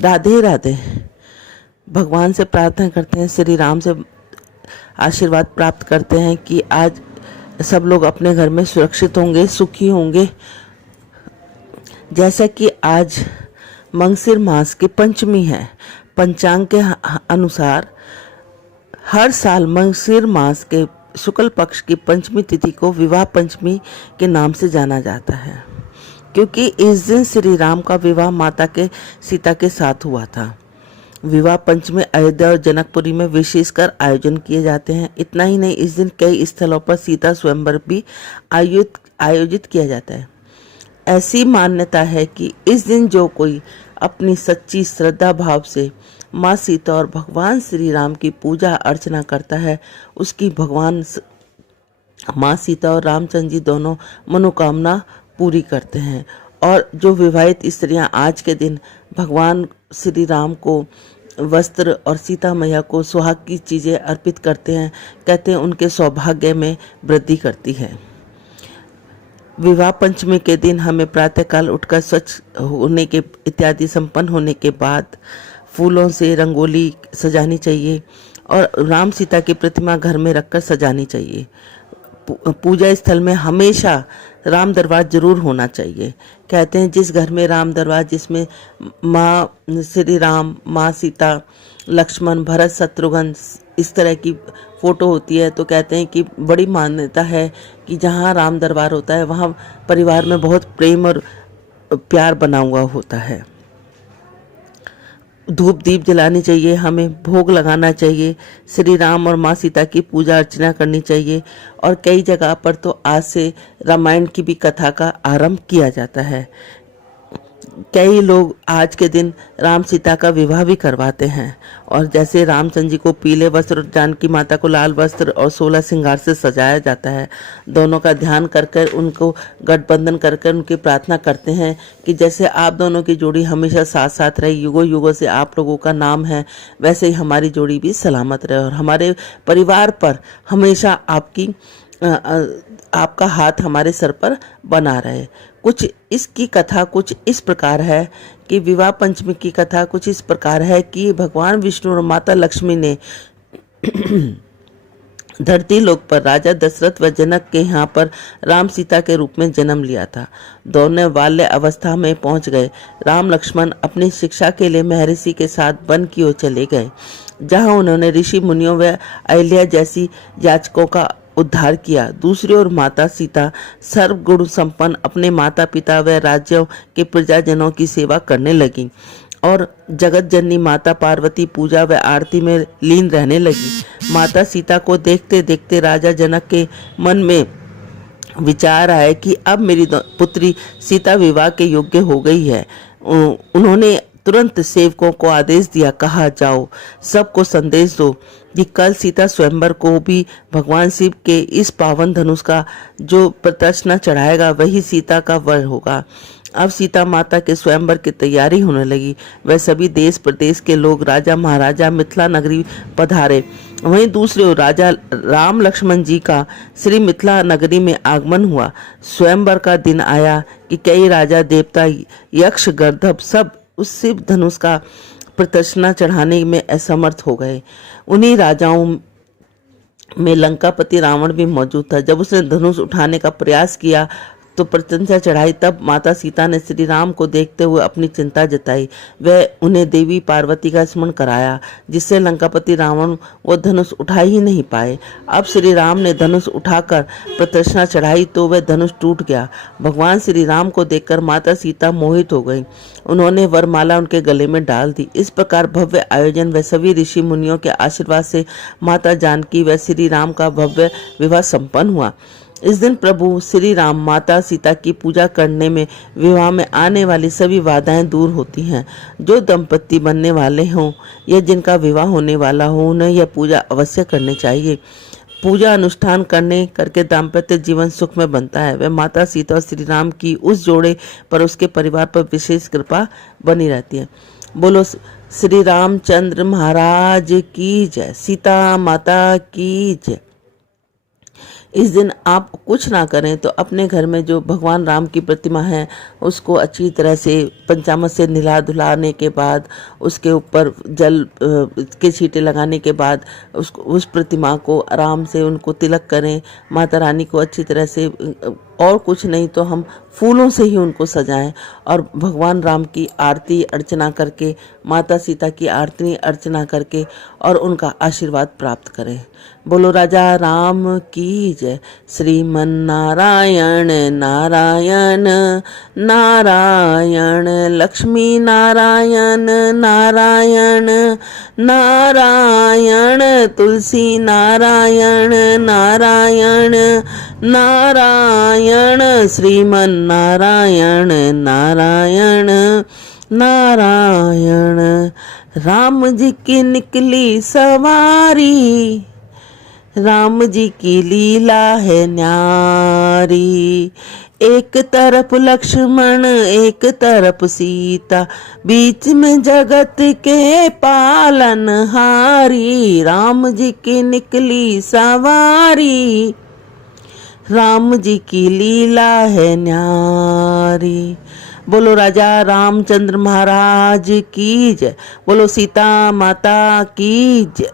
राधे राधे। भगवान से प्रार्थना करते हैं, श्री राम से आशीर्वाद प्राप्त करते हैं कि आज सब लोग अपने घर में सुरक्षित होंगे, सुखी होंगे। जैसा कि आज मंगसिर मास की पंचमी है, पंचांग के अनुसार हर साल मंगसिर मास के शुक्ल पक्ष की पंचमी तिथि को विवाह पंचमी के नाम से जाना जाता है, क्योंकि इस दिन श्री राम का विवाह माता के सीता के साथ हुआ था। विवाह पंचमी अयोध्या और जनकपुरी में विशेषकर आयोजन किए जाते हैं। इतना ही नहीं, इस दिन कई स्थलों पर सीता स्वयंवर भी आयोजित किया जाता है। ऐसी मान्यता है कि इस दिन जो कोई अपनी सच्ची श्रद्धा भाव से माँ सीता और भगवान श्री राम की पूजा अर्चना करता है, उसकी भगवान माँ सीता और रामचंद्र जी दोनों मनोकामना पूरी करते हैं। और जो विवाहित स्त्रियां आज के दिन भगवान श्री राम को वस्त्र और सीता मैया को सुहाग की चीज़ें अर्पित करते हैं, कहते हैं उनके सौभाग्य में वृद्धि करती है। विवाह पंचमी के दिन हमें प्रातःकाल उठकर स्वच्छ होने के इत्यादि संपन्न होने के बाद फूलों से रंगोली सजानी चाहिए और राम सीता की प्रतिमा घर में रखकर सजानी चाहिए। पूजा स्थल में हमेशा राम दरबार जरूर होना चाहिए। कहते हैं जिस घर में राम दरबार, जिसमें माँ श्री राम, माँ सीता, लक्ष्मण, भरत, शत्रुघ्न इस तरह की फोटो होती है, तो कहते हैं कि बड़ी मान्यता है कि जहाँ राम दरबार होता है वहाँ परिवार में बहुत प्रेम और प्यार बना हुआ होता है। धूप दीप जलानी चाहिए, हमें भोग लगाना चाहिए, श्री राम और माँ सीता की पूजा अर्चना करनी चाहिए। और कई जगह पर तो आज से रामायण की भी कथा का आरंभ किया जाता है। कई लोग आज के दिन राम सीता का विवाह भी करवाते हैं, और जैसे रामचंद्र जी को पीले वस्त्र, जानकी माता को लाल वस्त्र और 16 श्रृंगार से सजाया जाता है। दोनों का ध्यान कर कर उनको गठबंधन कर कर उनकी प्रार्थना करते हैं कि जैसे आप दोनों की जोड़ी हमेशा साथ साथ रहे, युगों युगों से आप लोगों का नाम है, वैसे ही हमारी जोड़ी भी सलामत रहे और हमारे परिवार पर हमेशा आपका हाथ हमारे सर पर बना रहे। कुछ इसकी कथा कुछ इस प्रकार है कि विवाह पंचमी की कथा कुछ इस प्रकार है कि भगवान विष्णु और माता लक्ष्मी ने धरती लोक पर राजा दशरथ व जनक के यहाँ पर राम सीता के रूप में जन्म लिया था। दोनों बाल्य अवस्था में पहुंच गए। राम लक्ष्मण अपनी शिक्षा के लिए महर्षि के साथ वन की ओर चले गए, जहाँ उन्होंने ऋषि मुनियों व अहिल्या जैसी याचकों का उद्धार किया। दूसरी ओर माता सीता सर्वगुण संपन्न अपने माता पिता व राज्यों के प्रजाजनों की सेवा करने लगी और जगत जननी माता पार्वती पूजा व आरती में लीन रहने लगी। माता सीता को देखते देखते राजा जनक के मन में विचार आया कि अब मेरी पुत्री सीता विवाह के योग्य हो गई है। उन्होंने तुरंत सेवकों को आदेश दिया, कहा जाओ सबको संदेश दो कि कल सीता स्वयंवर को भी भगवान शिव के इस पावन धनुष का जो प्रदर्शना चढ़ाएगा वही सीता का वर होगा। अब सीता माता के स्वयंवर की तैयारी होने लगी। वह सभी देश प्रदेश के लोग, राजा महाराजा मिथिला नगरी पधारे। वहीं दूसरी ओर राजा राम लक्ष्मण जी का श्री मिथिला नगरी में आगमन हुआ। स्वयंवर का दिन आया कि कई राजा, देवता, यक्ष, गंधर्व सब उस शिव धनुष का प्रदर्शना चढ़ाने में असमर्थ हो गए। उन्हीं राजाओं में लंकापति रावण भी मौजूद था। जब उसने धनुष उठाने का प्रयास किया तो प्रशंसा चढ़ाई, तब माता सीता ने श्री राम को देखते हुए अपनी चिंता जताई। वह उन्हें देवी पार्वती का स्मरण कराया, जिससे लंकापति रावण वो धनुष उठा ही नहीं पाए। अब श्री राम ने धनुष उठाकर प्रदर्शना चढ़ाई तो वह धनुष टूट गया। भगवान श्री राम को देखकर माता सीता मोहित हो गई। उन्होंने वरमाला उनके गले में डाल दी। इस प्रकार भव्य आयोजन व सभी ऋषि मुनियों के आशीर्वाद से माता जानकी व श्री राम का भव्य विवाह संपन्न हुआ। इस दिन प्रभु श्री राम माता सीता की पूजा करने में विवाह में आने वाली सभी बाधाएं दूर होती हैं। जो दंपति बनने वाले हों या जिनका विवाह होने वाला हो, उन्हें यह पूजा अवश्य करनी चाहिए। पूजा अनुष्ठान करके दाम्पत्य जीवन सुख में बनता है। वह माता सीता और श्री राम की उस जोड़े पर, उसके परिवार पर विशेष कृपा बनी रहती है। बोलो श्री रामचंद्र महाराज की जय, सीता माता की जय। इस दिन आप कुछ ना करें तो अपने घर में जो भगवान राम की प्रतिमा है उसको अच्छी तरह से पंचामृत से नहला धुलाने के बाद उसके ऊपर जल के छींटे लगाने के बाद उस प्रतिमा को आराम से उनको तिलक करें। माता रानी को अच्छी तरह से और कुछ नहीं तो हम फूलों से ही उनको सजाएं और भगवान राम की आरती अर्चना करके, माता सीता की आरती अर्चना करके और उनका आशीर्वाद प्राप्त करें। बोलो राजा राम की जय। श्रीमन नारायण नारायण नारायण, लक्ष्मी नारायण नारायण नारायण, तुलसी नारायण नारायण नारायण, श्रीमन नारायण नारायण नारायण। राम जी की निकली सवारी, राम जी की लीला है न्यारी। एक तरफ लक्ष्मण एक तरफ सीता, बीच में जगत के पालनहारी। राम जी की निकली सवारी, राम जी की लीला है न्यारी। बोलो राजा रामचंद्र महाराज की जय। बोलो सीता माता की जय।